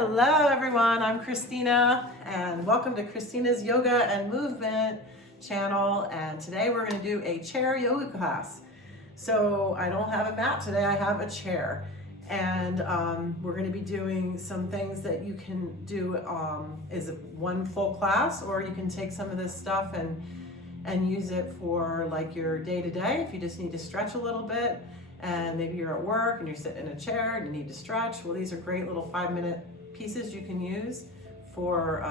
Hello everyone, I'm Christina and welcome to Christina's Yoga and Movement channel, and today we're going to do a chair yoga class. So I don't have a mat today, I have a chair, and we're going to be doing some things that you can do is one full class, or you can take some of this stuff and use it for like your day-to-day if you just need to stretch a little bit. And maybe you're at work and you're sitting in a chair and you need to stretch. Well, these are great little 5-minute pieces you can use for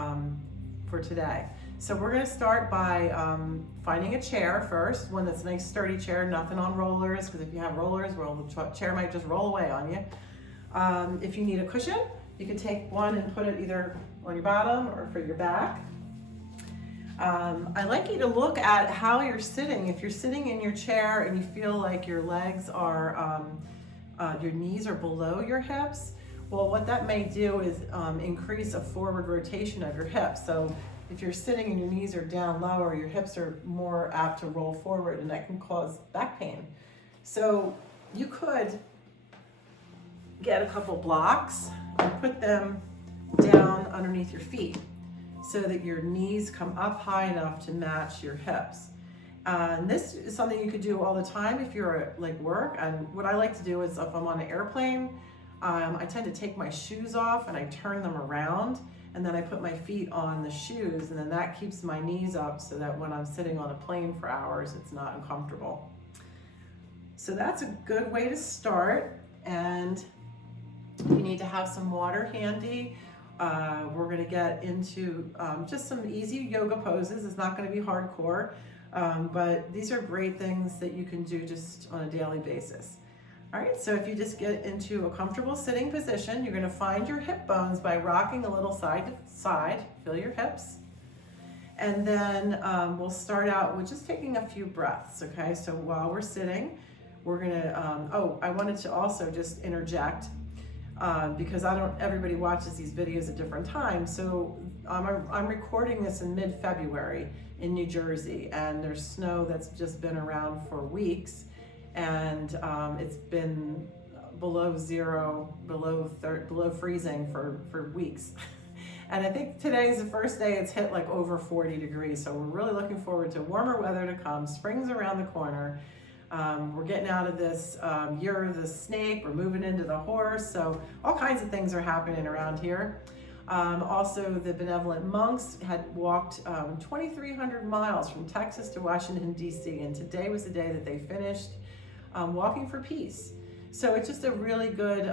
today. So we're going to start by finding a chair first, one that's a nice sturdy chair, nothing on rollers, because if you have rollers, well, the chair might just roll away on you. If you need a cushion, you can take one and put it either on your bottom or for your back. I'd like you to look at how you're sitting. If you're sitting in your chair and you feel like your legs are, your knees are below your hips, well, what that may do is increase a forward rotation of your hips. So if you're sitting and your knees are down lower, your hips are more apt to roll forward, and that can cause back pain. So you could get a couple blocks and put them down underneath your feet, so that your knees come up high enough to match your hips. And this is something you could do all the time if you're at like work. And what I like to do is if I'm on an airplane, I tend to take my shoes off and I turn them around, and then I put my feet on the shoes, and then that keeps my knees up so that when I'm sitting on a plane for hours, it's not uncomfortable. So that's a good way to start. And you need to have some water handy. We're going to get into just some easy yoga poses. It's not going to be hardcore, but these are great things that you can do just on a daily basis. All right, so if you just get into a comfortable sitting position, you're going to find your hip bones by rocking a little side to side. Feel your hips. And then we'll start out with just taking a few breaths, okay? So while we're sitting, we're going to, I wanted to also just interject. Because everybody watches these videos at different times. So I'm recording this in mid-February in New Jersey, and there's snow that's just been around for weeks, and it's been below zero, below freezing for weeks. And I think today is the first day it's hit like over 40 degrees. So we're really looking forward to warmer weather to come. Spring's around the corner. We're getting out of this year of the snake, we're moving into the horse, so all kinds of things are happening around here. Also, the benevolent monks had walked 2,300 miles from Texas to Washington, D.C., and today was the day that they finished walking for peace. So it's just a really good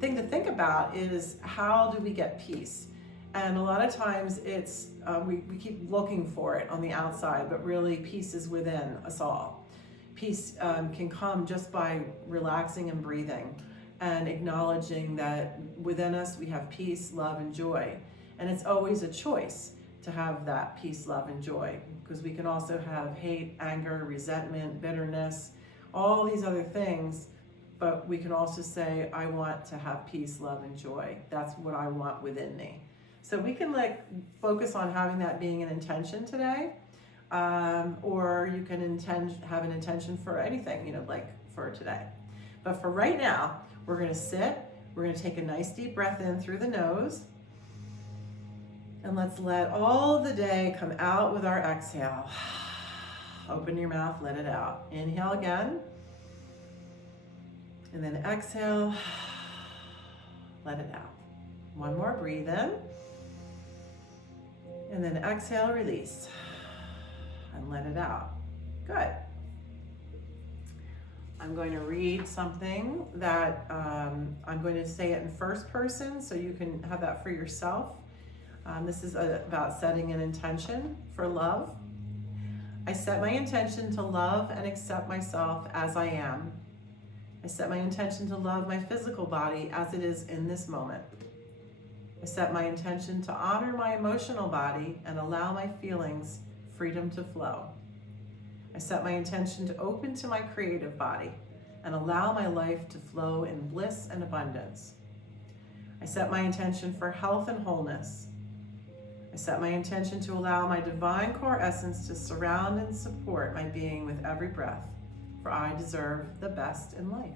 thing to think about, is how do we get peace? And a lot of times it's, we keep looking for it on the outside, but really peace is within us all. Peace can come just by relaxing and breathing and acknowledging that within us we have peace, love, and joy. And it's always a choice to have that peace, love, and joy, because we can also have hate, anger, resentment, bitterness, all these other things, but we can also say, I want to have peace, love, and joy. That's what I want within me. So we can focus on having that being an intention today. Or you can have an intention for anything, like for today. But for right now, we're going to sit. We're going to take a nice deep breath in through the nose. And let's let all of the day come out with our exhale. Open your mouth, let it out. Inhale again. And then exhale. Let it out. One more, breathe in. And then exhale, release. And let it out. Good. I'm going to read something that I'm going to say it in first person so you can have that for yourself. This is about setting an intention for love. I set my intention to love and accept myself as I am. I set my intention to love my physical body as it is in this moment. I set my intention to honor my emotional body and allow my feelings freedom to flow. I set my intention to open to my creative body and allow my life to flow in bliss and abundance. I set my intention for health and wholeness. I set my intention to allow my divine core essence to surround and support my being with every breath, for I deserve the best in life.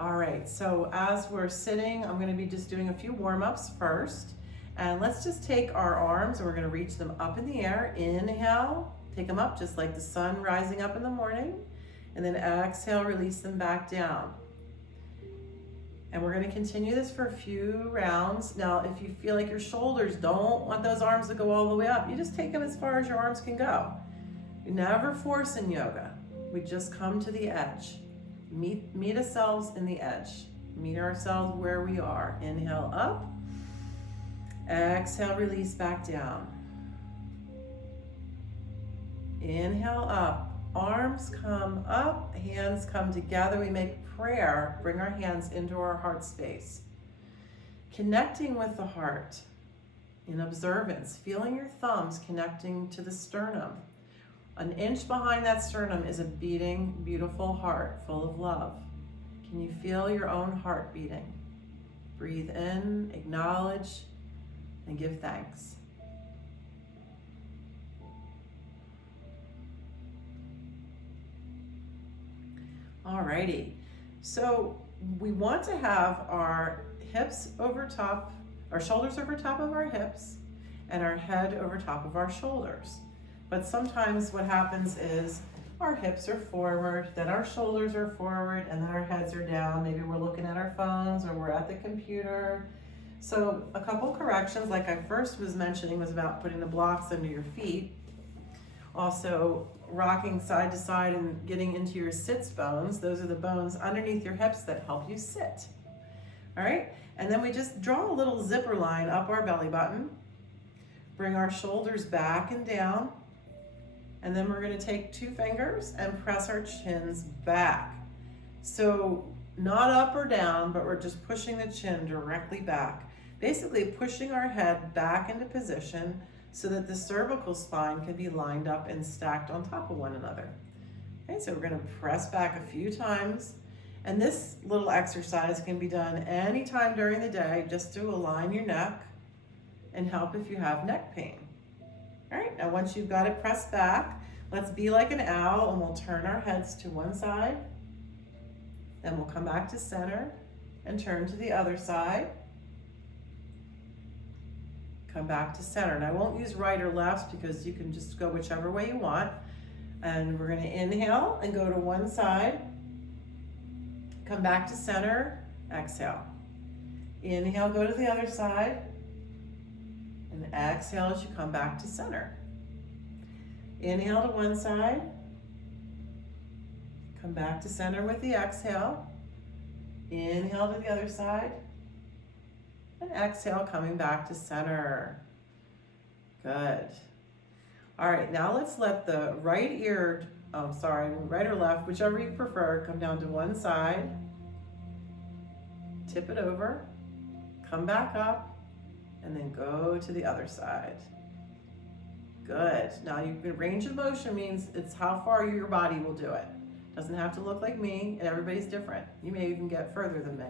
All right, so as we're sitting, I'm gonna be just doing a few warm-ups first. And let's just take our arms and we're gonna reach them up in the air. Inhale, take them up just like the sun rising up in the morning. And then exhale, release them back down. And we're gonna continue this for a few rounds. Now, if you feel like your shoulders don't want those arms to go all the way up, you just take them as far as your arms can go. You never force in yoga. We just come to the edge. Meet ourselves in the edge. Meet ourselves where we are. Inhale up. Exhale, release back down. Inhale up. Arms come up, hands come together. We make prayer. Bring our hands into our heart space. Connecting with the heart in observance. Feeling your thumbs connecting to the sternum. An inch behind that sternum is a beating, beautiful heart full of love. Can you feel your own heart beating? Breathe in, acknowledge, and give thanks. Alrighty, so we want to have our hips over top, our shoulders over top of our hips, and our head over top of our shoulders. But sometimes what happens is our hips are forward, then our shoulders are forward, and then our heads are down. Maybe we're looking at our phones or we're at the computer. So a couple corrections, like I first was mentioning, was about putting the blocks under your feet. Also, rocking side to side and getting into your sits bones. Those are the bones underneath your hips that help you sit. All right, and then we just draw a little zipper line up our belly button. Bring our shoulders back and down. And then we're gonna take 2 fingers and press our chins back. So not up or down, but we're just pushing the chin directly back. Basically pushing our head back into position so that the cervical spine can be lined up and stacked on top of one another. Okay, so we're gonna press back a few times. And this little exercise can be done anytime during the day just to align your neck and help if you have neck pain. All right, now once you've got it pressed back, let's be like an owl and we'll turn our heads to one side. Then we'll come back to center and turn to the other side. Come back to center. And I won't use right or left because you can just go whichever way you want. And we're gonna inhale and go to one side. Come back to center, exhale. Inhale, go to the other side. And exhale as you come back to center. Inhale to one side. Come back to center with the exhale. Inhale to the other side. And exhale, coming back to center. Good. All right, now let's let the right ear, right or left, whichever you prefer, come down to one side. Tip it over. Come back up. And then go to the other side. Good. Now you can range of motion means it's how far your body will do it. Doesn't have to look like me, and everybody's different. You may even get further than me.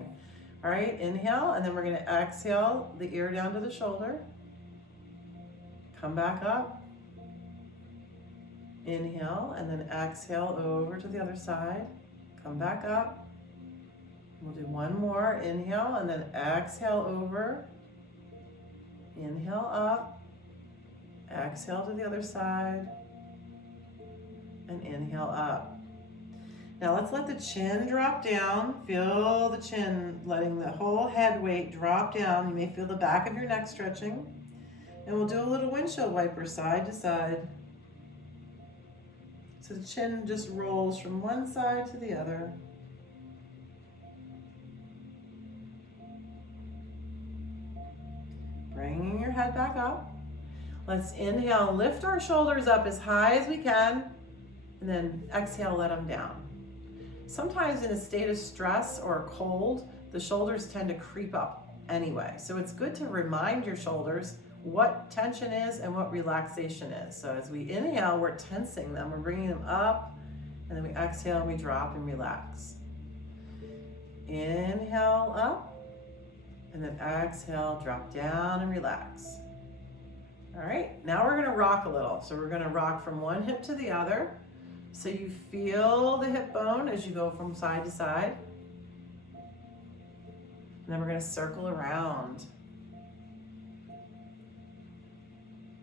All right, inhale, and then we're gonna exhale the ear down to the shoulder. Come back up. Inhale, and then exhale over to the other side. Come back up. We'll do one more. Inhale, and then exhale over. Inhale up, exhale to the other side, and inhale up. Now let's let the chin drop down. Feel the chin, letting the whole head weight drop down. You may feel the back of your neck stretching. And we'll do a little windshield wiper side to side. So the chin just rolls from one side to the other. Bringing your head back up. Let's inhale, lift our shoulders up as high as we can, and then exhale, let them down. Sometimes in a state of stress or cold, the shoulders tend to creep up anyway. So it's good to remind your shoulders what tension is and what relaxation is. So as we inhale, we're tensing them, we're bringing them up, and then we exhale and we drop and relax. Inhale up, and then exhale, drop down and relax. All right, now we're gonna rock a little. So we're gonna rock from one hip to the other. So you feel the hip bone as you go from side to side. then we're gonna circle around.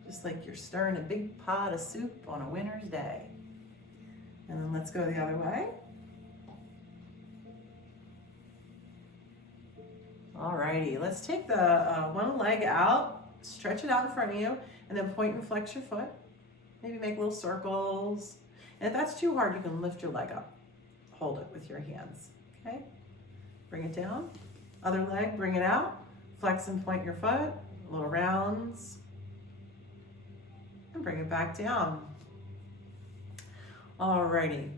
Just like you're stirring a big pot of soup on a winter's day. And then let's go the other way. Alrighty, let's take the one leg out, stretch it out in front of you, and then point and flex your foot. Maybe make little circles. And if that's too hard, you can lift your leg up. Hold it with your hands, okay? Bring it down. Other leg, bring it out. Flex and point your foot, little rounds. And bring it back down. Alrighty,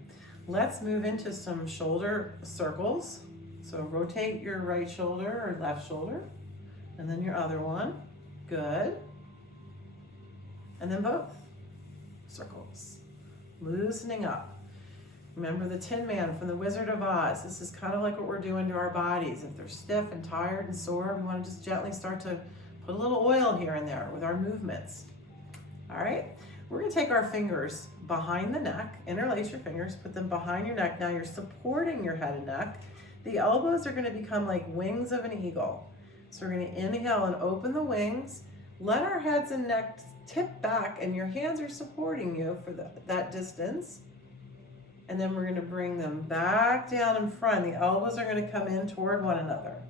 let's move into some shoulder circles. So rotate your right shoulder or left shoulder, and then your other one. Good. And then both circles. Loosening up. Remember the Tin Man from the Wizard of Oz. This is kind of like what we're doing to our bodies. If they're stiff and tired and sore, we want to just gently start to put a little oil here and there with our movements. All right, we're going to take our fingers behind the neck, interlace your fingers, put them behind your neck. Now you're supporting your head and neck. The elbows are going to become like wings of an eagle. So we're going to inhale and open the wings. Let our heads and neck tip back, and your hands are supporting you for that distance. And then we're going to bring them back down in front. The elbows are going to come in toward one another.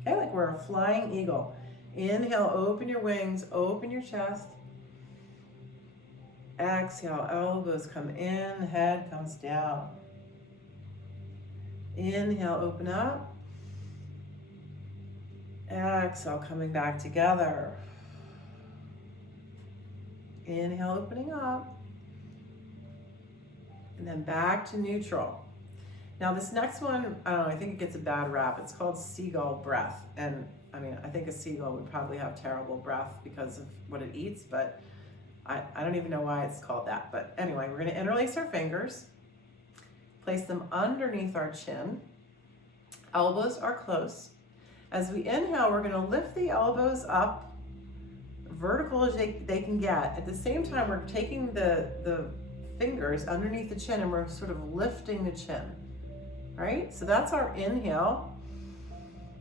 Okay, like we're a flying eagle. Inhale, open your wings, open your chest. Exhale, elbows come in, head comes down. Inhale, open up. Exhale, coming back together. Inhale, opening up. And then back to neutral. Now this next one, I don't know, I think it gets a bad rap. It's called seagull breath. And I mean, I think a seagull would probably have terrible breath because of what it eats, but I don't even know why it's called that. But anyway, we're gonna interlace our fingers, place them underneath our chin. Elbows are close. As we inhale, we're gonna lift the elbows up, vertical as they can get. At the same time, we're taking the fingers underneath the chin and we're sort of lifting the chin, right? So that's our inhale.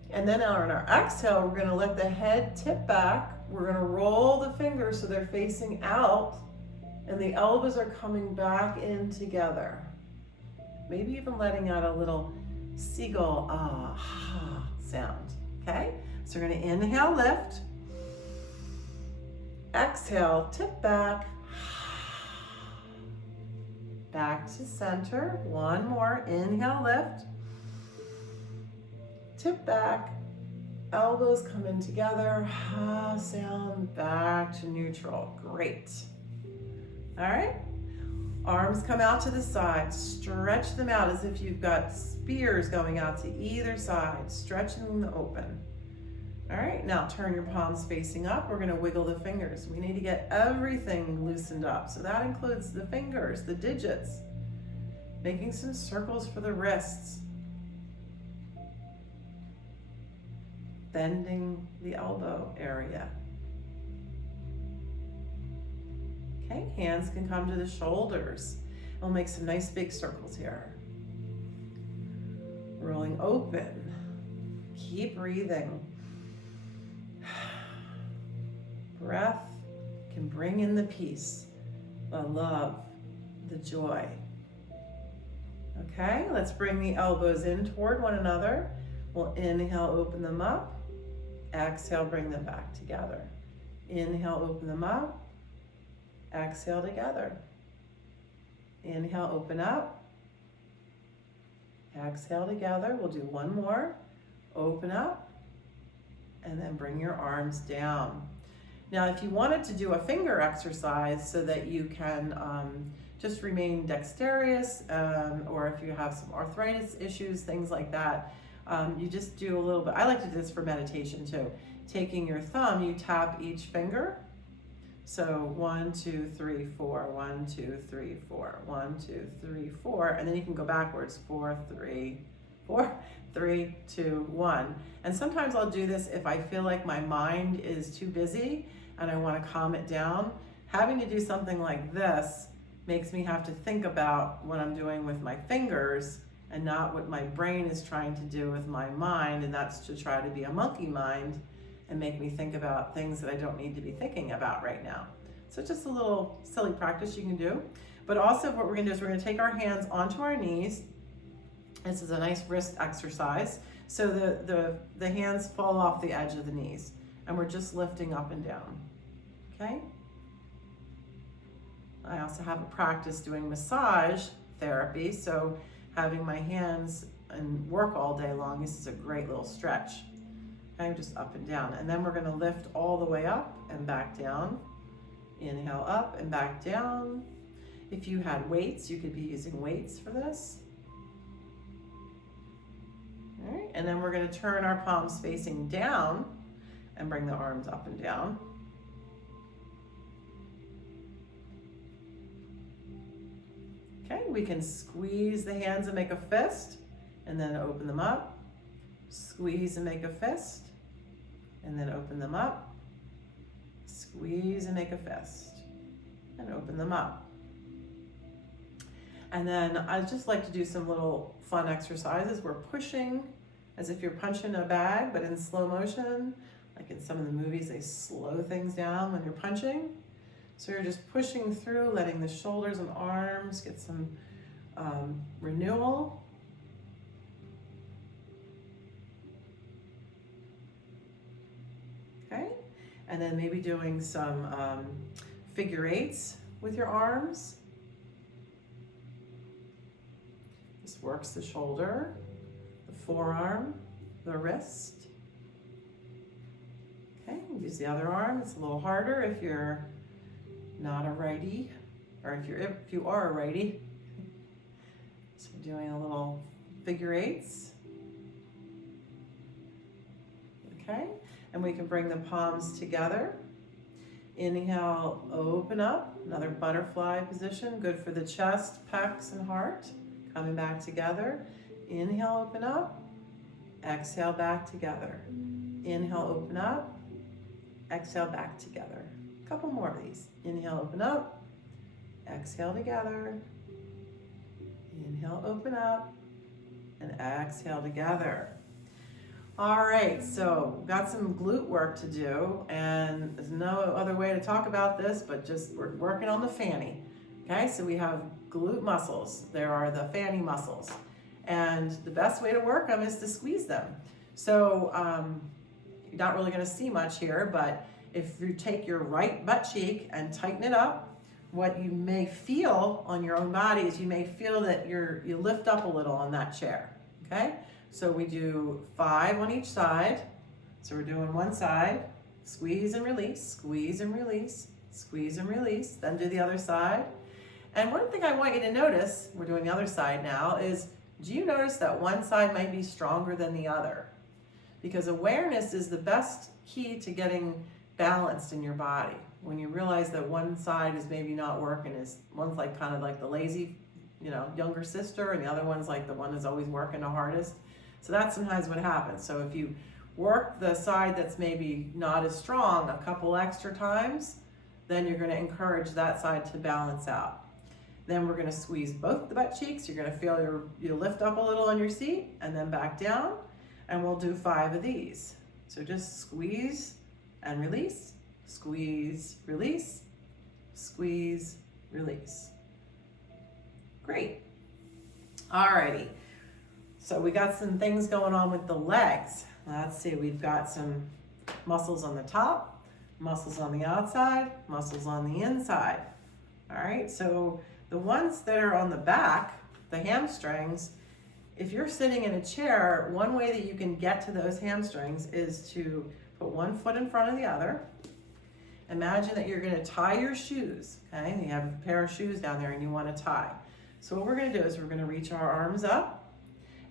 And then on our exhale, we're gonna let the head tip back. We're gonna roll the fingers so they're facing out and the elbows are coming back in together. Maybe even letting out a little seagull ah sound, okay? So we're gonna inhale, lift. Exhale, tip back. Back to center. One more. Inhale, lift. Tip back. Elbows come in together. Ha sound. Back to neutral. Great. All right. Arms come out to the side. Stretch them out as if you've got spears going out to either side. Stretching them open. All right, now turn your palms facing up. We're gonna wiggle the fingers. We need to get everything loosened up. So that includes the fingers, the digits, making some circles for the wrists, bending the elbow area. Okay, hands can come to the shoulders. We'll make some nice big circles here. Rolling open. Keep breathing. Breath can bring in the peace, the love, the joy. Okay, let's bring the elbows in toward one another. We'll inhale, open them up. Exhale, bring them back together. Inhale, open them up. Exhale together. Inhale, open up. Exhale together. We'll do one more. Open up. And then bring your arms down. Now, if you wanted to do a finger exercise so that you can just remain dexterous, or if you have some arthritis issues, things like that, you just do a little bit. I like to do this for meditation too. Taking your thumb, you tap each finger. So 1, 2, 3, 4, 1, 2, 3, 4, 1, 2, 3, 4, and then you can go backwards, 4, 3, 4, 3, 2, 1. And sometimes I'll do this if I feel like my mind is too busy and I want to calm it down. Having to do something like this makes me have to think about what I'm doing with my fingers and not what my brain is trying to do with my mind, and that's to try to be a monkey mind and make me think about things that I don't need to be thinking about right now. So just a little silly practice you can do. But also what we're gonna do is we're gonna take our hands onto our knees. This is a nice wrist exercise. So the hands fall off the edge of the knees, and we're just lifting up and down, okay? I also have a practice doing massage therapy, so having my hands and work all day long, this is a great little stretch. Okay, just up and down. And then we're gonna lift all the way up and back down. Inhale up and back down. If you had weights, you could be using weights for this. All right, and then we're gonna turn our palms facing down and bring the arms up and down. Okay, we can squeeze the hands and make a fist, and then open them up. Squeeze and make a fist, and then open them up. Squeeze and make a fist, and open them up. And then I just like to do some little fun exercises. We're pushing as if you're punching a bag, but in slow motion. Like in some of the movies, they slow things down when you're punching. So you're just pushing through, letting the shoulders and arms get some renewal. Okay, and then maybe doing some figure eights with your arms. This works the shoulder, the forearm, the wrist. Okay, use the other arm. It's a little harder if you're not a righty, or if you are a righty. So doing a little figure eights. Okay, and we can bring the palms together. Inhale, open up, another butterfly position, good for the chest, pecs, and heart. Coming back together. Inhale, open up. Exhale, back together. Inhale, open up. Exhale, back together. A couple more of these. Inhale, open up. Exhale together. Inhale, open up. And exhale together. All right, so we've got some glute work to do, and there's no other way to talk about this, but just we're working on the fanny. Okay, so we have glute muscles. There are the fanny muscles. And the best way to work them is to squeeze them. So you're not really gonna see much here, but if you take your right butt cheek and tighten it up, what you may feel on your own body is you may feel that you lift up a little on that chair, okay? So we do 5 on each side. So we're doing one side, squeeze and release, squeeze and release, squeeze and release, then do the other side. And one thing I want you to notice, we're doing the other side now, is do you notice that one side might be stronger than the other? Because awareness is the best key to getting balanced in your body. When you realize that one side is maybe not working, one's like kind of like the lazy, younger sister, and the other one's like the one that's always working the hardest. So that's sometimes what happens. So if you work the side that's maybe not as strong a couple extra times, then you're going to encourage that side to balance out. Then we're going to squeeze both the butt cheeks. You're going to feel you lift up a little on your seat and then back down. And we'll do 5 of these. So just squeeze and release, squeeze, release, squeeze, release. Great. Alrighty. So we got some things going on with the legs. Let's see, we've got some muscles on the top, muscles on the outside, muscles on the inside. All right, so the ones that are on the back, the hamstrings, if you're sitting in a chair, one way that you can get to those hamstrings is to put one foot in front of the other. Imagine that you're gonna tie your shoes, okay? And you have a pair of shoes down there and you wanna tie. So what we're gonna do is we're gonna reach our arms up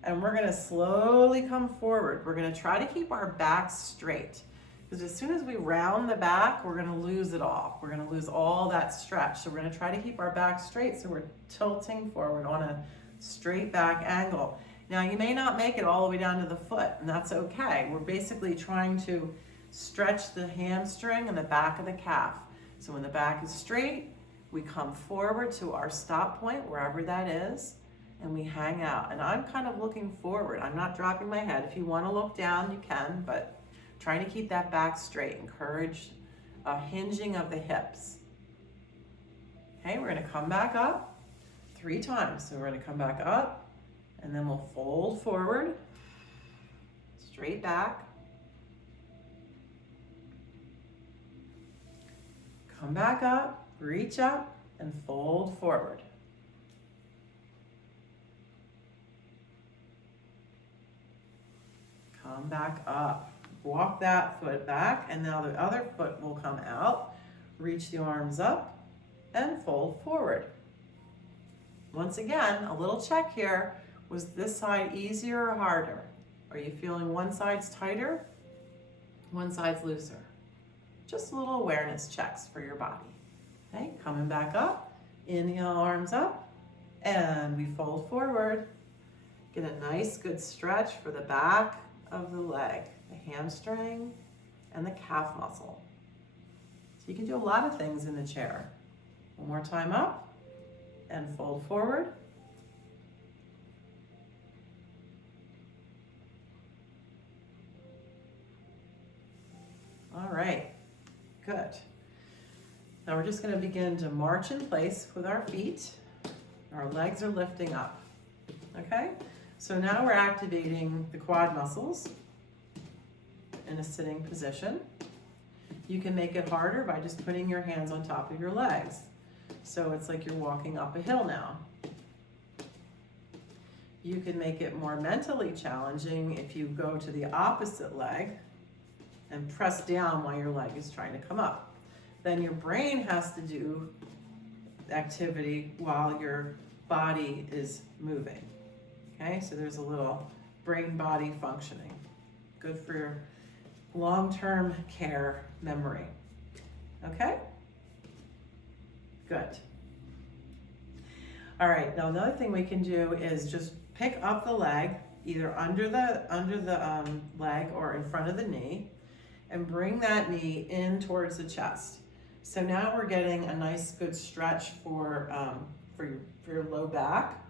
and we're gonna slowly come forward. We're gonna try to keep our backs straight. Because as soon as we round the back, we're gonna lose it all. We're gonna lose all that stretch. So we're gonna try to keep our back straight so we're tilting forward on a straight back angle. Now you may not make it all the way down to the foot, and that's okay. We're basically trying to stretch the hamstring and the back of the calf. So when the back is straight, we come forward to our stop point, wherever that is, and we hang out. And I'm kind of looking forward. I'm not dropping my head. If you want to look down, you can, but trying to keep that back straight. Encourage a hinging of the hips. Okay, we're going to come back up 3 times. So we're going to come back up, and then we'll fold forward, straight back. Come back up, reach up, and fold forward. Come back up. Walk that foot back, and now the other foot will come out. Reach the arms up and fold forward. Once again, a little check here. Was this side easier or harder? Are you feeling one side's tighter? One side's looser? Just little awareness checks for your body. Okay, coming back up. Inhale, arms up, and we fold forward. Get a nice good stretch for the back of the leg, the hamstring and the calf muscle. So you can do a lot of things in the chair. One more time up and fold forward. All right, good. Now we're just going to begin to march in place with our feet. Our legs are lifting up, okay? So now we're activating the quad muscles in a sitting position. You can make it harder by just putting your hands on top of your legs. So it's like you're walking up a hill now. You can make it more mentally challenging if you go to the opposite leg and press down while your leg is trying to come up. Then your brain has to do activity while your body is moving. Okay, so there's a little brain-body functioning. Good for your long-term care memory. Okay? Good. All right, now another thing we can do is just pick up the leg, either under the leg or in front of the knee, and bring that knee in towards the chest. So now we're getting a nice good stretch for your low back.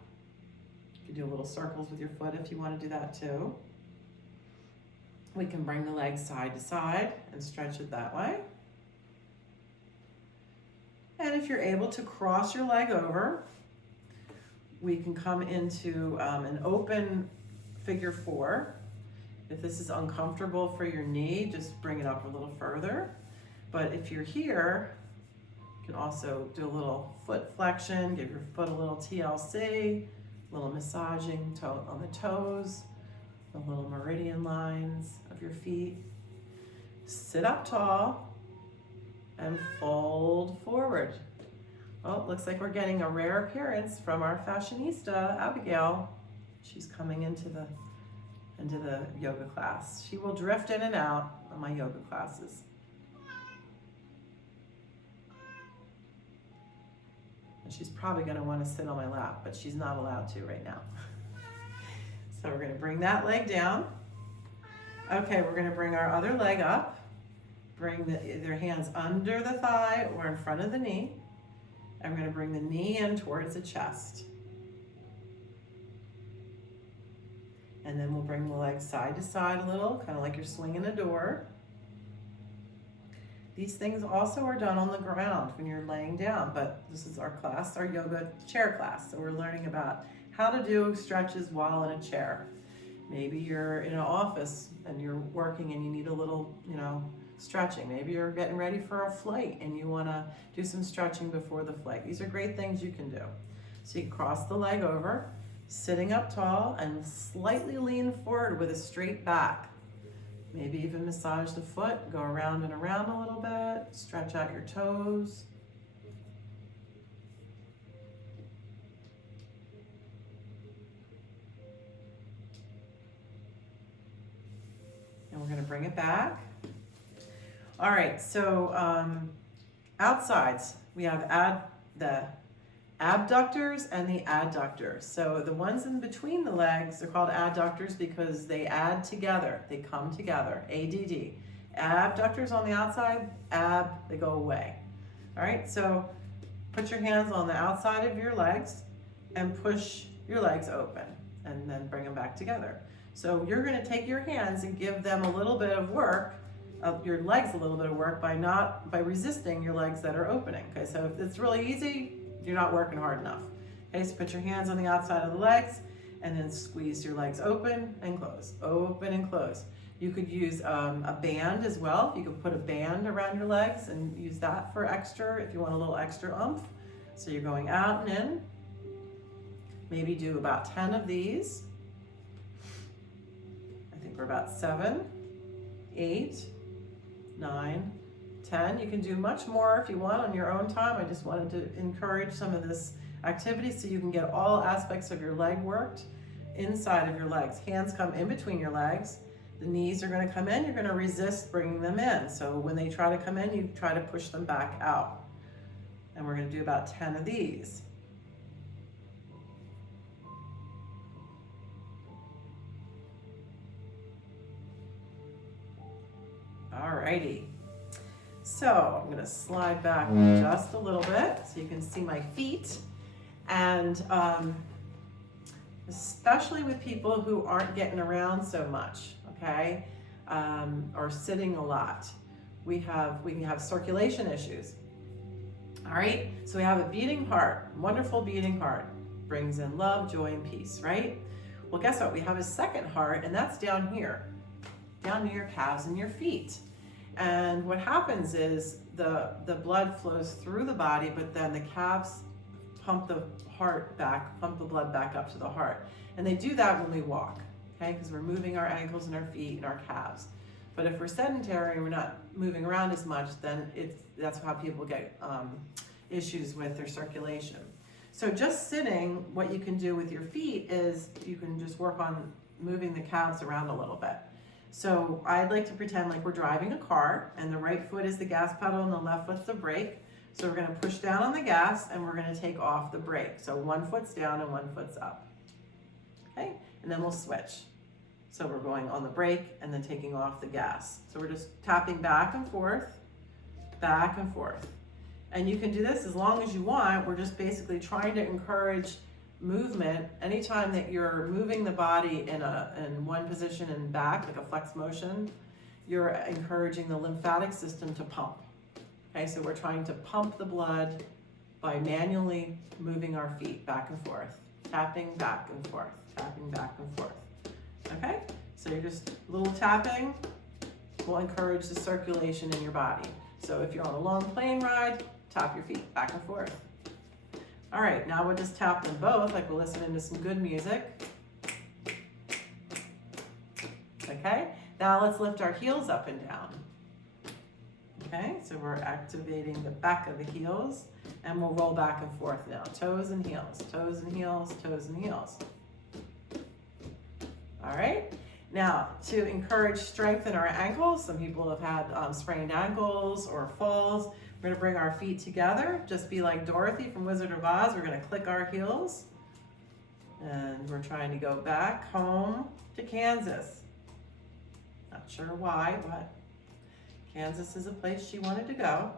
You can do little circles with your foot if you want to do that too. We can bring the leg side to side and stretch it that way. And if you're able to cross your leg over, we can come into an open figure 4. If this is uncomfortable for your knee, just bring it up a little further. But if you're here, you can also do a little foot flexion, give your foot a little TLC, a little massaging on the toes, the little meridian lines of your feet. Sit up tall and fold forward. Oh, looks like we're getting a rare appearance from our fashionista, Abigail. She's coming into the yoga class. She will drift in and out on my yoga classes. And she's probably going to want to sit on my lap, but she's not allowed to right now. So we're going to bring that leg down. Okay, we're going to bring our other leg up. Bring either hands under the thigh or in front of the knee. And we're going to bring the knee in towards the chest. And then we'll bring the legs side to side a little, kind of like you're swinging a door. These things also are done on the ground when you're laying down, but this is our class, our yoga chair class. So we're learning about how to do stretches while in a chair. Maybe you're in an office and you're working and you need a little, stretching. Maybe you're getting ready for a flight and you want to do some stretching before the flight. These are great things you can do. So you can cross the leg over, sitting up tall, and slightly lean forward with a straight back. Maybe even massage the foot, go around and around a little bit, stretch out your toes. And we're going to bring it back. All right, so outsides, we have the abductors and the adductors. So the ones in between the legs are called adductors because they add together, they come together, ADD. Abductors on the outside, they go away. All right, so put your hands on the outside of your legs and push your legs open, and then bring them back together. So you're gonna take your hands and give them a little bit of work, your legs a little bit of work by resisting your legs that are opening. Okay, so if it's really easy, you're not working hard enough. Okay, so put your hands on the outside of the legs and then squeeze your legs open and close, open and close. You could use a band as well. You could put a band around your legs and use that for extra, if you want a little extra oomph. So you're going out and in. Maybe do about 10 of these. I think we're about 7, 8, 9, 10. You can do much more if you want on your own time. I just wanted to encourage some of this activity so you can get all aspects of your leg worked inside of your legs. Hands come in between your legs. The knees are going to come in. You're going to resist bringing them in. So when they try to come in, you try to push them back out. And we're going to do about 10 of these. Alrighty. So I'm going to slide back just a little bit so you can see my feet. And especially with people who aren't getting around so much, okay, or sitting a lot, we can have circulation issues. All right, so we have a beating heart, wonderful beating heart, brings in love, joy, and peace, right? Well, guess what? We have a second heart, and that's down here, down near your calves and your feet. And what happens is the blood flows through the body, but then the calves pump the blood back up to the heart. And they do that when we walk, okay? Because we're moving our ankles and our feet and our calves. But if we're sedentary and we're not moving around as much, then that's how people get issues with their circulation. So just sitting, what you can do with your feet is you can just work on moving the calves around a little bit. So I'd like to pretend like we're driving a car and the right foot is the gas pedal and the left foot's the brake. So we're gonna push down on the gas and we're gonna take off the brake. So one foot's down and one foot's up. Okay, and then we'll switch. So we're going on the brake and then taking off the gas. So we're just tapping back and forth, back and forth. And you can do this as long as you want. We're just basically trying to encourage movement. Anytime that you're moving the body in one position and back, like a flex motion, you're encouraging the lymphatic system to pump. Okay, so we're trying to pump the blood by manually moving our feet back and forth, tapping back and forth, tapping back and forth. Okay, so you're just a little tapping will encourage the circulation in your body. So if you're on a long plane ride, tap your feet back and forth. All right, now we'll just tap them both, like we're listening to some good music. Okay, now let's lift our heels up and down. Okay, so we're activating the back of the heels, and we'll roll back and forth now. Toes and heels, toes and heels, toes and heels. All right, now to encourage strength in our ankles, some people have had sprained ankles or falls. We're gonna bring our feet together, just be like Dorothy from Wizard of Oz. We're gonna click our heels, and we're trying to go back home to Kansas. Not sure why, but Kansas is a place she wanted to go.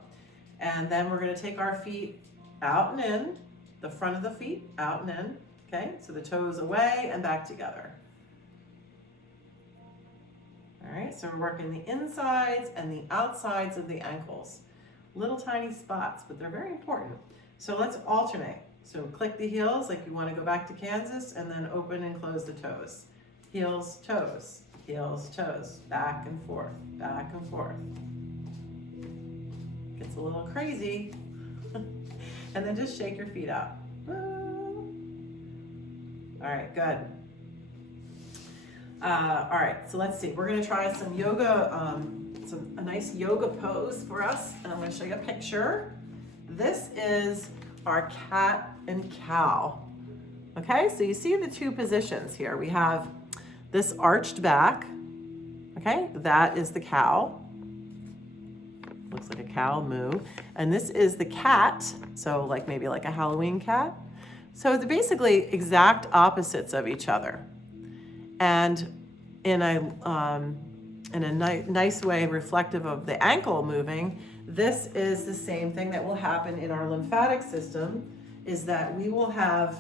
And then we're gonna take our feet out and in, the front of the feet, out and in, okay? So the toes away and back together. All right, so we're working the insides and the outsides of the ankles. Little tiny spots, but they're very important. So let's alternate. So click the heels like you want to go back to Kansas, and then open and close the toes. Heels, toes, heels, toes, back and forth, back and forth. Gets a little crazy. And then just shake your feet out. All right, good. All right, so let's see. We're gonna try some yoga, a nice yoga pose for us. And I'm gonna show you a picture. This is our cat and cow. Okay, so you see the two positions here. We have this arched back. Okay, that is the cow. Looks like a cow moo. And this is the cat. So like maybe like a Halloween cat. So they're basically exact opposites of each other. And in a nice way, reflective of the ankle moving, this is the same thing that will happen in our lymphatic system, is that we will have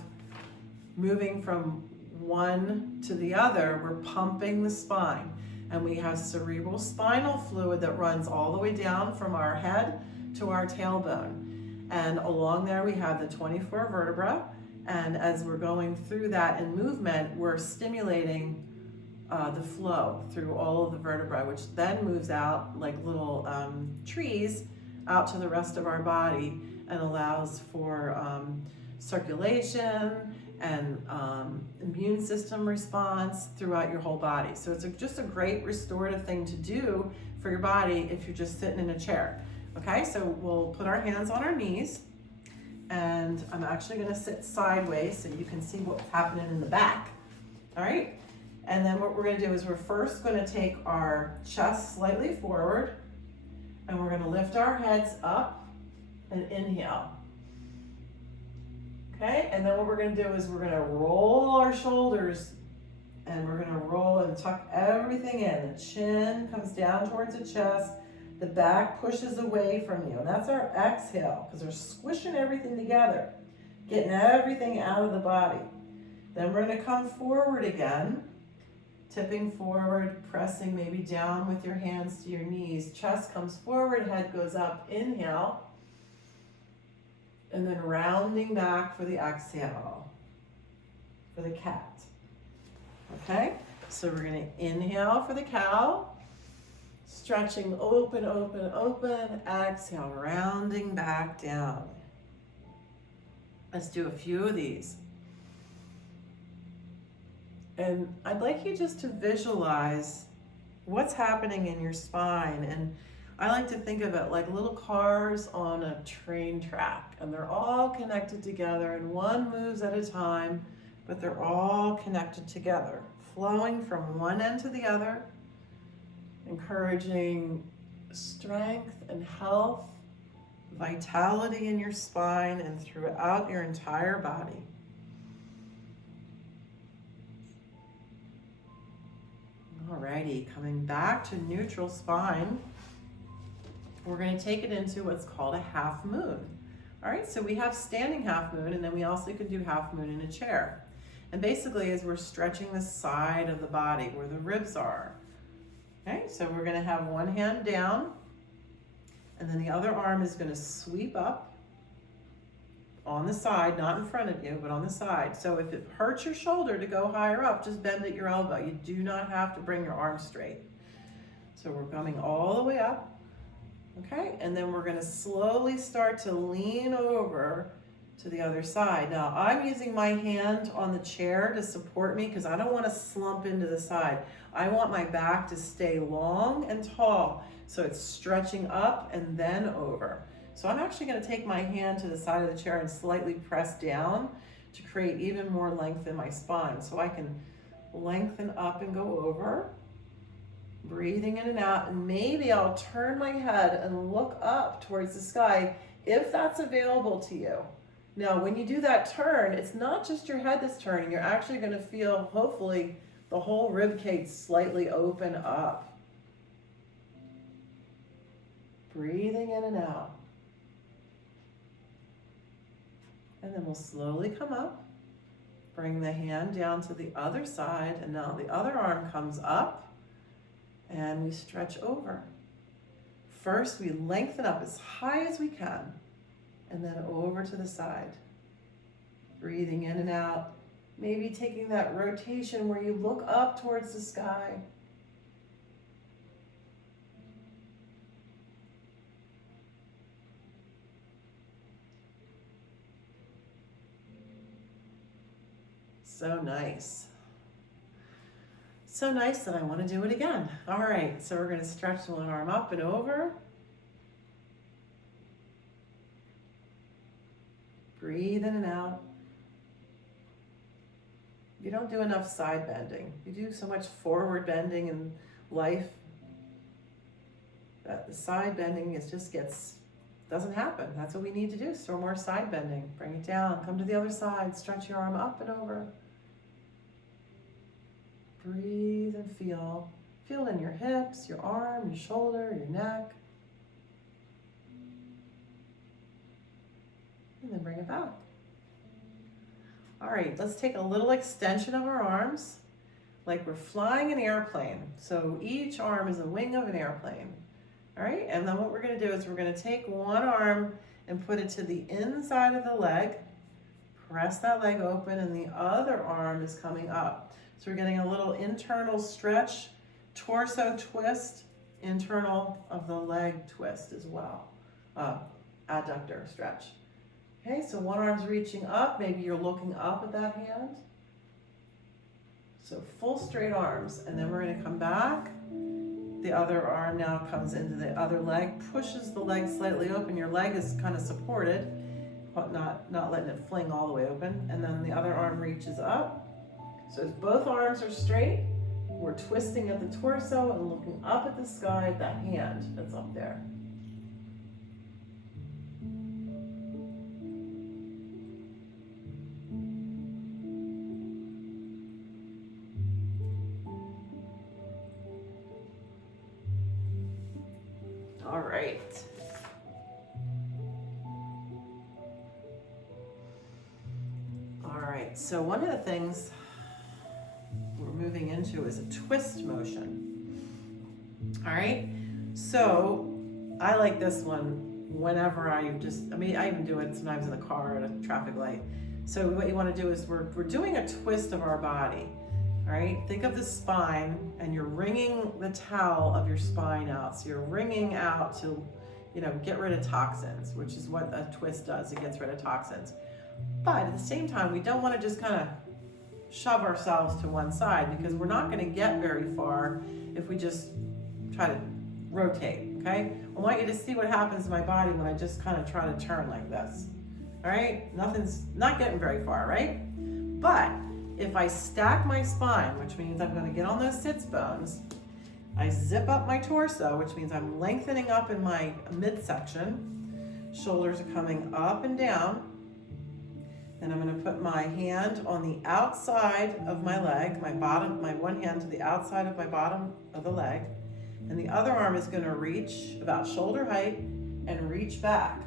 moving from one to the other, we're pumping the spine. And we have cerebral spinal fluid that runs all the way down from our head to our tailbone. And along there we have the 24 vertebra. And as we're going through that in movement, we're stimulating the flow through all of the vertebrae, which then moves out like little trees out to the rest of our body and allows for circulation and immune system response throughout your whole body. So it's just a great restorative thing to do for your body if you're just sitting in a chair. Okay, so we'll put our hands on our knees, and I'm actually gonna sit sideways so you can see what's happening in the back. All right, and then what we're gonna do is we're first gonna take our chest slightly forward, and we're gonna lift our heads up and inhale. Okay, and then what we're gonna do is we're gonna roll our shoulders, and we're gonna roll and tuck everything in. The chin comes down towards the chest, the back pushes away from you, and that's our exhale, because we're squishing everything together, getting everything out of the body. Then we're gonna come forward again, tipping forward, pressing maybe down with your hands to your knees. Chest comes forward, head goes up, inhale. And then rounding back for the exhale, for the cat. Okay, so we're gonna inhale for the cow, stretching open, open, open, exhale, rounding back down. Let's do a few of these. And I'd like you just to visualize what's happening in your spine. And I like to think of it like little cars on a train track, and they're all connected together, and one moves at a time, but they're all connected together, flowing from one end to the other, encouraging strength and health, vitality in your spine and throughout your entire body. Alrighty, coming back to neutral spine. We're going to take it into what's called a half moon. All right, so we have standing half moon, and then we also could do half moon in a chair. And basically, as we're stretching the side of the body where the ribs are. Okay, so we're going to have one hand down, and then the other arm is going to sweep up on the side, not in front of you, but on the side. So if it hurts your shoulder to go higher up, just bend at your elbow. You do not have to bring your arm straight. So we're coming all the way up. Okay, and then we're gonna slowly start to lean over to the other side. Now, I'm using my hand on the chair to support me because I don't want to slump into the side. I want my back to stay long and tall, so it's stretching up and then over. So I'm actually gonna take my hand to the side of the chair and slightly press down to create even more length in my spine, so I can lengthen up and go over. Breathing in and out, and maybe I'll turn my head and look up towards the sky if that's available to you. Now, when you do that turn, it's not just your head that's turning. You're actually going to feel, hopefully, the whole rib cage slightly open up. Breathing in and out. And then we'll slowly come up. Bring the hand down to the other side, and now the other arm comes up. And we stretch over. First, we lengthen up as high as we can, and then over to the side. Breathing in and out, maybe taking that rotation where you look up towards the sky. So nice. So nice that I want to do it again. All right, so we're going to stretch one arm up and over. Breathe in and out. You don't do enough side bending. You do so much forward bending in life that the side bending doesn't happen. That's what we need to do, so more side bending. Bring it down, come to the other side, stretch your arm up and over. Breathe and feel. Feel it in your hips, your arm, your shoulder, your neck. And then bring it back. All right, let's take a little extension of our arms, like we're flying an airplane. So each arm is a wing of an airplane. All right, and then what we're gonna do is we're gonna take one arm and put it to the inside of the leg, press that leg open, and the other arm is coming up. So we're getting a little internal stretch, torso twist, internal of the leg twist as well, adductor stretch. Okay, so one arm's reaching up, maybe you're looking up at that hand. So full straight arms, and then we're gonna come back. The other arm now comes into the other leg, pushes the leg slightly open. Your leg is kind of supported, but not letting it fling all the way open. And then the other arm reaches up. So as both arms are straight, we're twisting at the torso and looking up at the sky at that hand that's up there. All right. All right, so one of the things we're moving into is a twist motion. All right, so I like this one whenever I even do it sometimes in the car at a traffic light. So what you want to do is we're doing a twist of our body. All right, think of the spine, and you're wringing the towel of your spine out. So you're wringing out to, get rid of toxins, which is what a twist does. It gets rid of toxins. But at the same time, we don't want to just kind of shove ourselves to one side, because we're not going to get very far if we just try to rotate, okay? I want you to see what happens to my body when I just kind of try to turn like this. All right, nothing's not getting very far, right? But if I stack my spine, which means I'm going to get on those sits bones, I zip up my torso, which means I'm lengthening up in my midsection. Shoulders are coming up and down. And I'm going to put my hand on the outside of my leg, my one hand to the outside of my bottom of the leg. And the other arm is going to reach about shoulder height and reach back.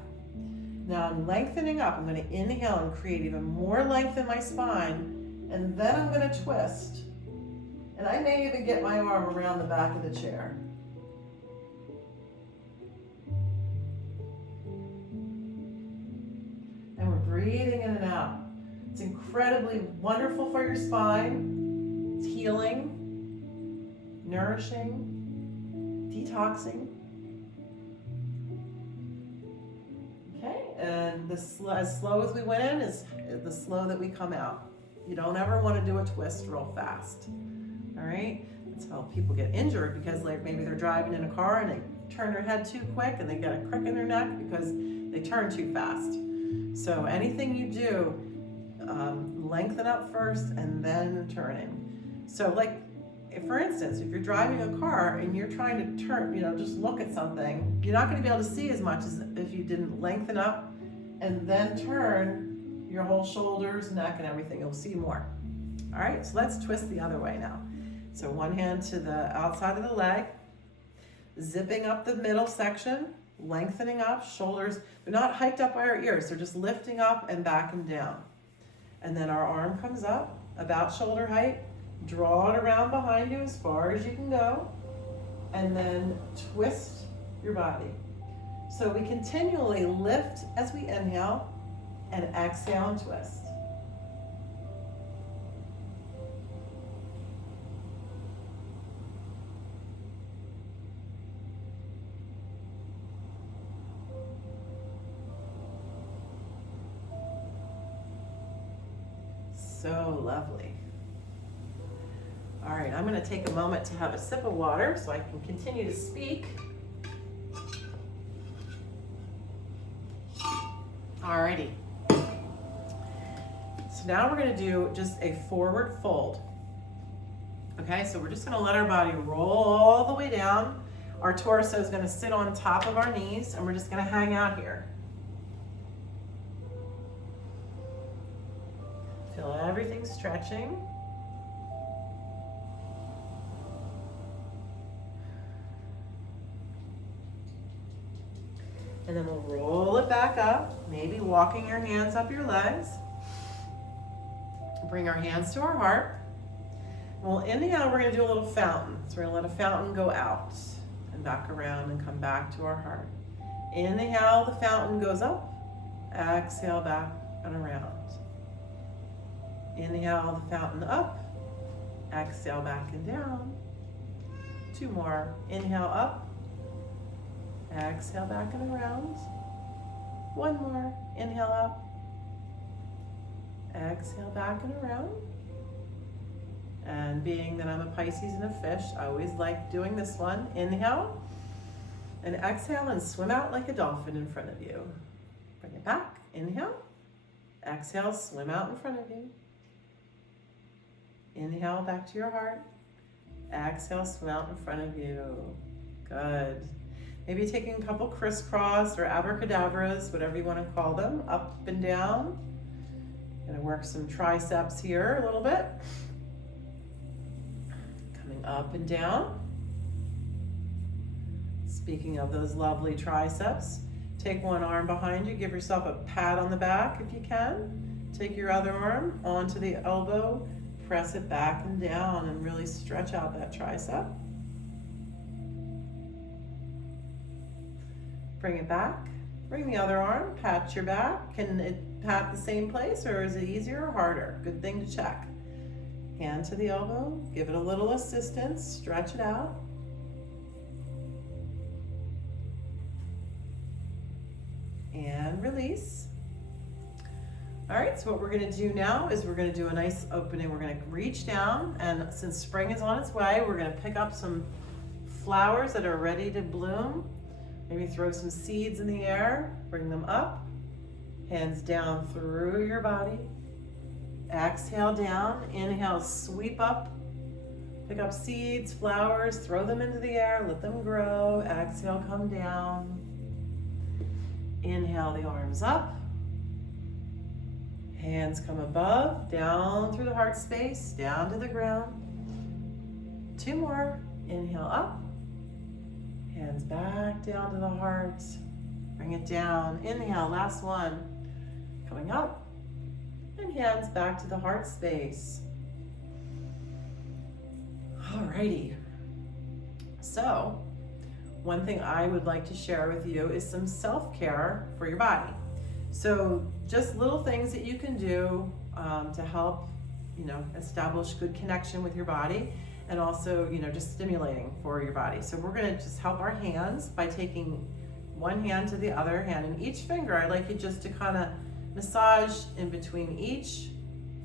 Now I'm lengthening up. I'm going to inhale and create even more length in my spine. And then I'm going to twist. And I may even get my arm around the back of the chair. And we're breathing in and out. It's incredibly wonderful for your spine. It's healing, nourishing, detoxing. Okay, and as slow as we went in is the slow that we come out. You don't ever want to do a twist real fast. All right, that's how people get injured, because maybe they're driving in a car and they turn their head too quick and they get a crick in their neck because they turn too fast. So anything you do, lengthen up first and then turning. So for instance, if you're driving a car and you're trying to turn, just look at something, you're not going to be able to see as much as if you didn't lengthen up and then turn your whole shoulders, neck, and everything. You'll see more. All right, so let's twist the other way now. So one hand to the outside of the leg, zipping up the middle section, lengthening up, shoulders, they're not hiked up by our ears, they're just lifting up and back and down. And then our arm comes up, about shoulder height, draw it around behind you as far as you can go, and then twist your body. So we continually lift as we inhale, and exhale and twist. So lovely. All right, I'm going to take a moment to have a sip of water so I can continue to speak. Alrighty. So now we're going to do just a forward fold. Okay, so we're just going to let our body roll all the way down. Our torso is going to sit on top of our knees, and we're just going to hang out here. Feel everything stretching. And then we'll roll it back up, maybe walking your hands up your legs. Bring our hands to our heart. We'll inhale, we're gonna do a little fountain. So we're gonna let a fountain go out and back around and come back to our heart. Inhale, the fountain goes up. Exhale, back and around. Inhale, the fountain up. Exhale, back and down. 2 more. Inhale, up. Exhale, back and around. 1 more. Inhale, up. Exhale, back and around. And being that I'm a Pisces and a fish, I always like doing this one. Inhale and exhale and swim out like a dolphin in front of you. Bring it back. Inhale. Exhale, swim out in front of you. Inhale, back to your heart. Exhale, swim out in front of you. Good. Maybe taking a couple crisscross or abracadabras, whatever you want to call them, up and down. Gonna work some triceps here a little bit. Coming up and down. Speaking of those lovely triceps, take one arm behind you, give yourself a pat on the back if you can. Take your other arm onto the elbow, press it back and down and really stretch out that tricep. Bring it back. Bring the other arm, pat your back. Can it pat the same place or is it easier or harder? Good thing to check. Hand to the elbow, give it a little assistance, stretch it out. And release. All right, so what we're gonna do now is we're gonna do a nice opening. We're gonna reach down, and since spring is on its way, we're gonna pick up some flowers that are ready to bloom. Maybe throw some seeds in the air, bring them up, hands down through your body. Exhale down, inhale, sweep up, pick up seeds, flowers, throw them into the air, let them grow. Exhale, come down. Inhale the arms up. Hands come above, down through the heart space, down to the ground. 2 more. Inhale up. Hands back down to the heart. Bring it down. Inhale, last one. Coming up. And hands back to the heart space. Alrighty. So, one thing I would like to share with you is some self-care for your body. So just little things that you can do to help, establish good connection with your body, and also, just stimulating for your body. So we're gonna just help our hands by taking one hand to the other hand, and each finger, I'd like you just to kind of massage in between each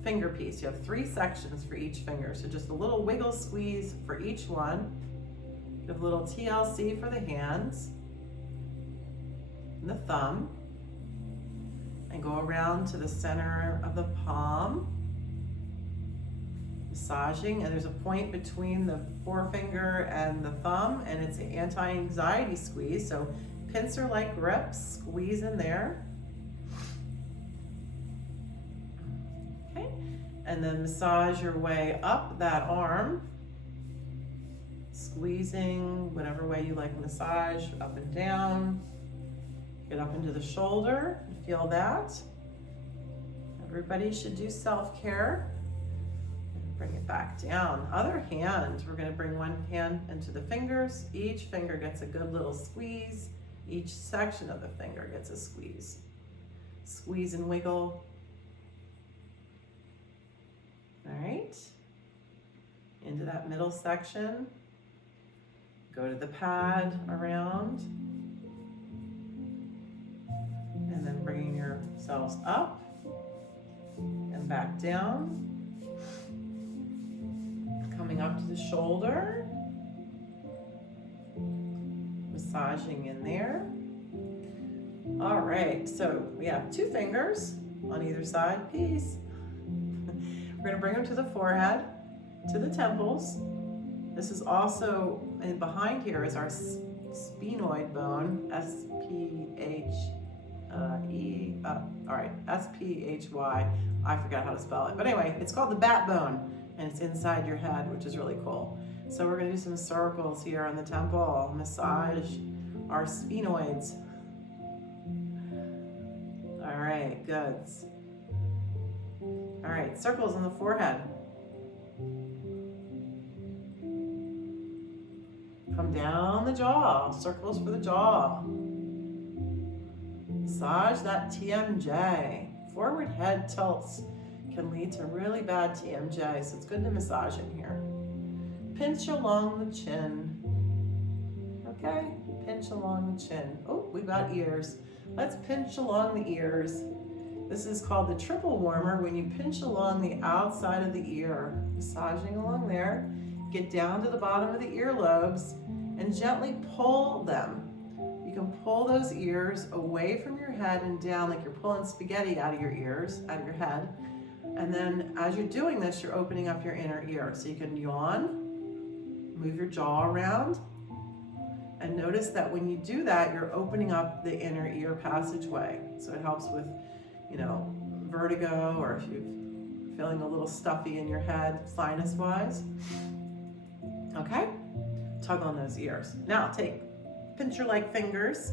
finger piece. You have 3 sections for each finger, so just a little wiggle squeeze for each one. Give a little TLC for the hands and the thumb, and go around to the center of the palm, massaging, and there's a point between the forefinger and the thumb, and it's an anti-anxiety squeeze, so pincer-like grip, squeeze in there. Okay, and then massage your way up that arm, squeezing whatever way you like massage, up and down. Get up into the shoulder, feel that. Everybody should do self-care. Bring it back down. Other hand, we're gonna bring one hand into the fingers. Each finger gets a good little squeeze. Each section of the finger gets a squeeze. Squeeze and wiggle. All right. Into that middle section. Go to the pad around. And then bringing yourselves up and back down. Coming up to the shoulder. Massaging in there. All right, so we have 2 fingers on either side. Peace. We're gonna bring them to the forehead, to the temples. This is also, and behind here is our sphenoid bone, S-P-H-Y. I forgot how to spell it. But anyway, it's called the bat bone, and it's inside your head, which is really cool. So we're gonna do some circles here on the temple, massage our sphenoids. All right, good. All right, circles on the forehead. Come down the jaw, circles for the jaw. Massage that TMJ. Forward head tilts can lead to really bad TMJ, so it's good to massage in here. Pinch along the chin. Okay, pinch along the chin. Oh, we've got ears. Let's pinch along the ears. This is called the triple warmer when you pinch along the outside of the ear. Massaging along there. Get down to the bottom of the earlobes and gently pull them. You can pull those ears away from your head and down like you're pulling spaghetti out of your ears, out of your head. And then as you're doing this, you're opening up your inner ear. So you can yawn, move your jaw around, and notice that when you do that, you're opening up the inner ear passageway. So it helps with, vertigo, or if you're feeling a little stuffy in your head, sinus-wise. Okay? Tug on those ears. Now pinch your like fingers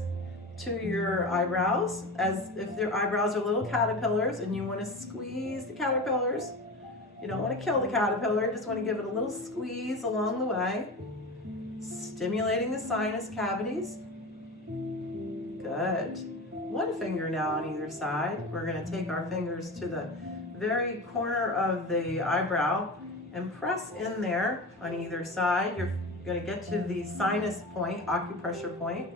to your eyebrows, as if their eyebrows are little caterpillars and you want to squeeze the caterpillars. You don't want to kill the caterpillar, just want to give it a little squeeze along the way, stimulating the sinus cavities. Good. One finger now on either side. We're going to take our fingers to the very corner of the eyebrow and press in there on either side. You're going to get to the sinus point, acupressure point,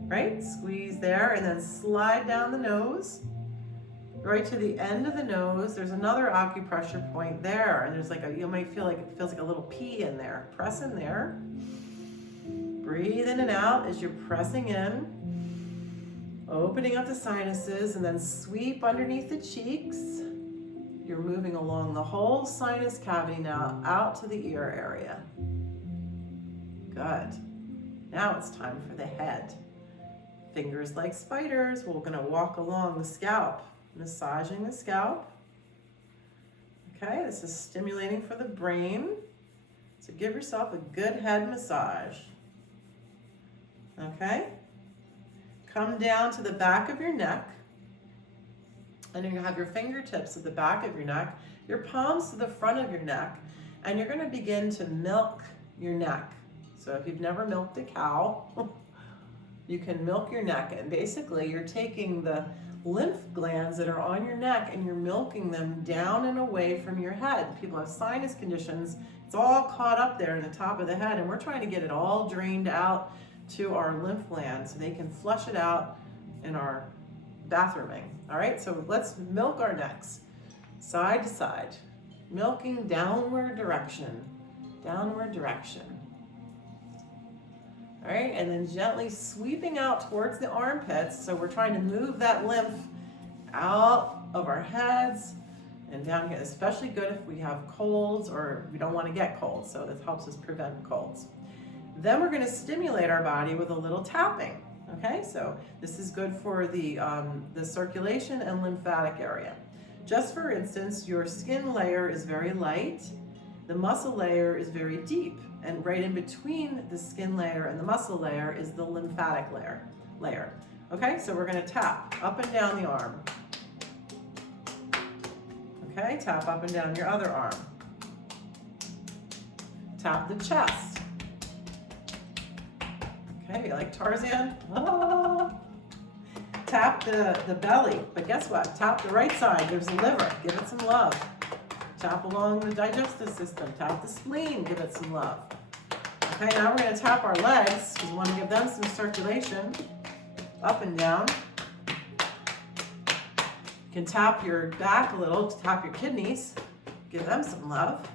right? Squeeze there and then slide down the nose, right to the end of the nose. There's another acupressure point there, and there's you might feel like it feels like a little pea in there. Press in there. Breathe in and out as you're pressing in, opening up the sinuses, and then sweep underneath the cheeks. You're moving along the whole sinus cavity now out to the ear area. Good. Now it's time for the head. Fingers like spiders. We're going to walk along the scalp, massaging the scalp. Okay, this is stimulating for the brain. So give yourself a good head massage. Okay? Come down to the back of your neck. And you're going to have your fingertips at the back of your neck, your palms to the front of your neck, and you're going to begin to milk your neck. So if you've never milked a cow, you can milk your neck, and basically you're taking the lymph glands that are on your neck and you're milking them down and away from your head. People have sinus conditions. It's all caught up there in the top of the head, and we're trying to get it all drained out to our lymph glands so they can flush it out in our bathrooming. All right, so let's milk our necks side to side, milking downward direction. All right, and then gently sweeping out towards the armpits. So we're trying to move that lymph out of our heads and down here, especially good if we have colds or we don't want to get colds. So this helps us prevent colds. Then we're going to stimulate our body with a little tapping. Okay, so this is good for the circulation and lymphatic area. Just for instance, your skin layer is very light, the muscle layer is very deep, and right in between the skin layer and the muscle layer is the lymphatic layer. Okay, so we're going to tap up and down the arm. Okay, tap up and down your other arm. Tap the chest. Okay, you like Tarzan? Oh. Tap the belly, but guess what? Tap the right side. There's the liver. Give it some love. Tap along the digestive system. Tap the spleen. Give it some love. Okay, now we're going to tap our legs because we want to give them some circulation up and down. You can tap your back a little to tap your kidneys. Give them some love.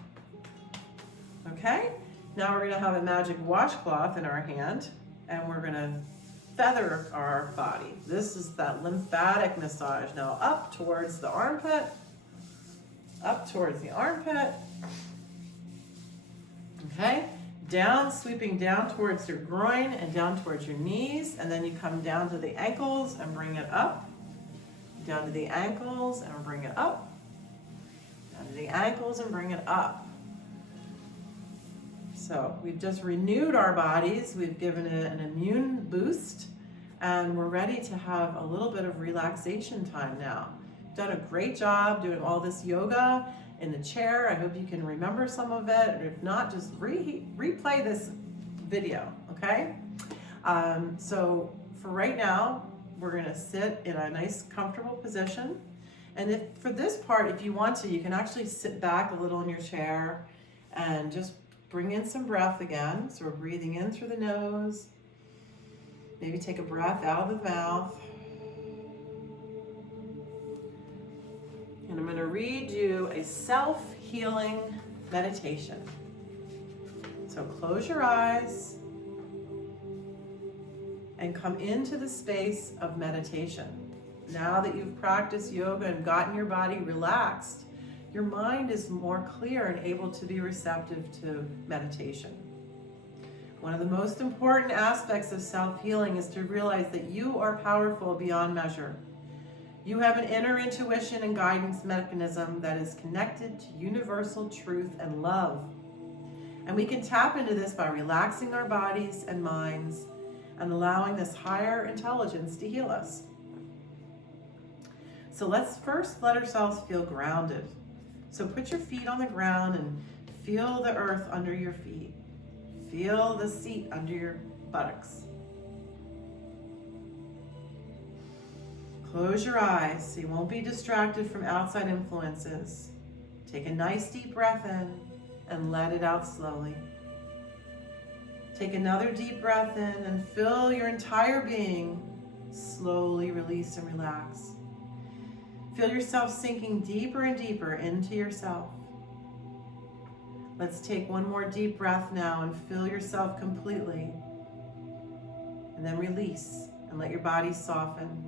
Okay, now we're going to have a magic washcloth in our hand, and we're going to feather our body. This is that lymphatic massage. Now up towards the armpit, up towards the armpit. Okay, down, sweeping down towards your groin and down towards your knees, and then you come down to the ankles and bring it up. Down to the ankles and bring it up. Down to the ankles and bring it up. So we've just renewed our bodies, we've given it an immune boost, and we're ready to have a little bit of relaxation time now. done a great job doing all this yoga in the chair. I hope you can remember some of it, or if not, just replay this video, okay? So for right now, we're gonna sit in a nice comfortable position. And if for this part, if you want to, you can actually sit back a little in your chair and just bring in some breath again. So we're breathing in through the nose. Maybe take a breath out of the mouth. And I'm gonna read you a self-healing meditation. So close your eyes and come into the space of meditation. Now that you've practiced yoga and gotten your body relaxed, your mind is more clear and able to be receptive to meditation. One of the most important aspects of self-healing is to realize that you are powerful beyond measure. You have an inner intuition and guidance mechanism that is connected to universal truth and love. And we can tap into this by relaxing our bodies and minds and allowing this higher intelligence to heal us. So let's first let ourselves feel grounded. So put your feet on the ground and feel the earth under your feet. Feel the seat under your buttocks. Close your eyes so you won't be distracted from outside influences. Take a nice deep breath in and let it out slowly. Take another deep breath in and fill your entire being. Slowly release and relax. Feel yourself sinking deeper and deeper into yourself. Let's take one more deep breath now and fill yourself completely. And then release and let your body soften.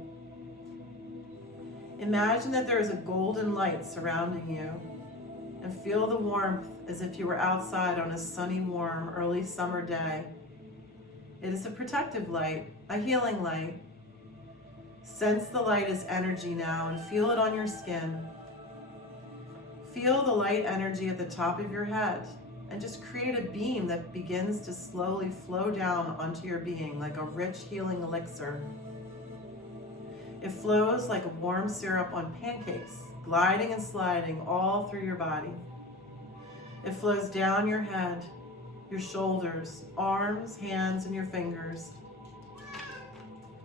Imagine that there is a golden light surrounding you and feel the warmth as if you were outside on a sunny, warm, early summer day. It is a protective light, a healing light. Sense the light as energy now and feel it on your skin. Feel the light energy at the top of your head and just create a beam that begins to slowly flow down onto your being like a rich healing elixir. It flows like a warm syrup on pancakes, gliding and sliding all through your body. It flows down your head, your shoulders, arms, hands, and your fingers.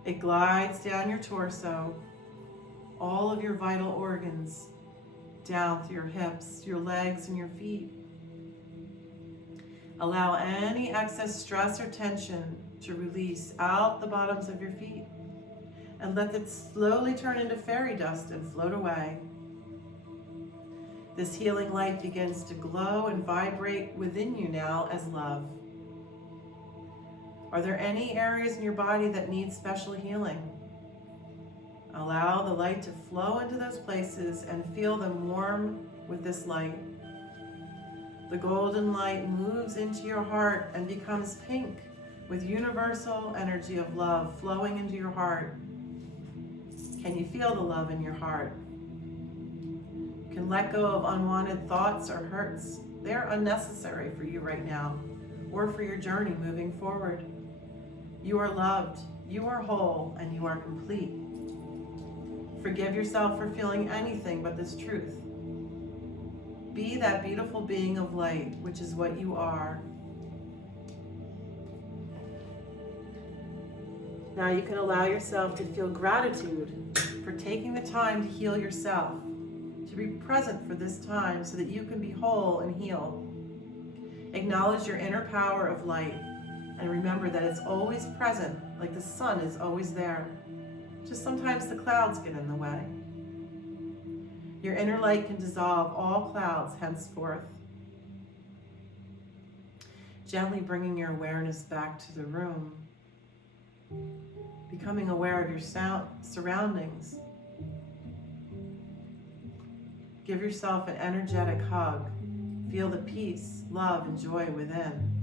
It glides down your torso, all of your vital organs, down through your hips, your legs, and your feet. Allow any excess stress or tension to release out the bottoms of your feet and let it slowly turn into fairy dust and float away. This healing light begins to glow and vibrate within you now as love. Are there any areas in your body that need special healing? Allow the light to flow into those places and feel them warm with this light. The golden light moves into your heart and becomes pink with universal energy of love flowing into your heart. Can you feel the love in your heart? You can let go of unwanted thoughts or hurts. They're unnecessary for you right now or for your journey moving forward. You are loved, you are whole, and you are complete. Forgive yourself for feeling anything but this truth. Be that beautiful being of light, which is what you are. Now you can allow yourself to feel gratitude for taking the time to heal yourself, to be present for this time so that you can be whole and healed. Acknowledge your inner power of light and remember that it's always present, like the sun is always there. Just sometimes the clouds get in the way. Your inner light can dissolve all clouds henceforth. Gently bringing your awareness back to the room, becoming aware of your surroundings. Give yourself an energetic hug. Feel the peace, love, and joy within.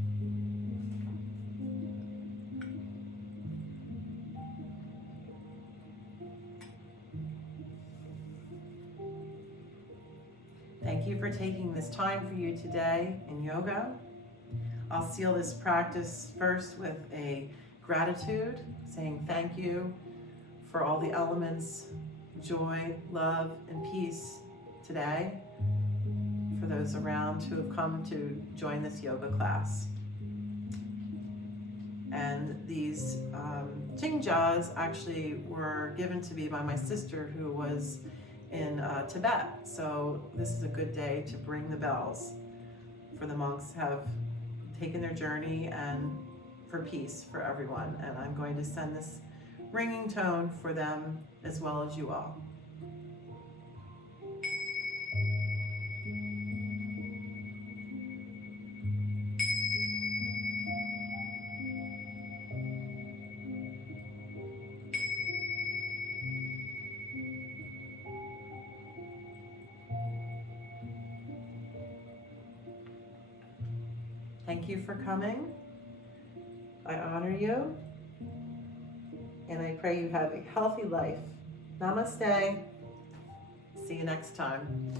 Thank you for taking this time for you today in yoga. I'll seal this practice first with a gratitude, saying thank you for all the elements joy, love, and peace today for those around who have come to join this yoga class. And these Jingjas actually were given to me by my sister who was in Tibet. So this is a good day to ring the bells for the monks have taken their journey and for peace for everyone. And I'm going to send this ringing tone for them as well as you all. Thank you for coming. I honor you, and I pray you have a healthy life. Namaste. See you next time.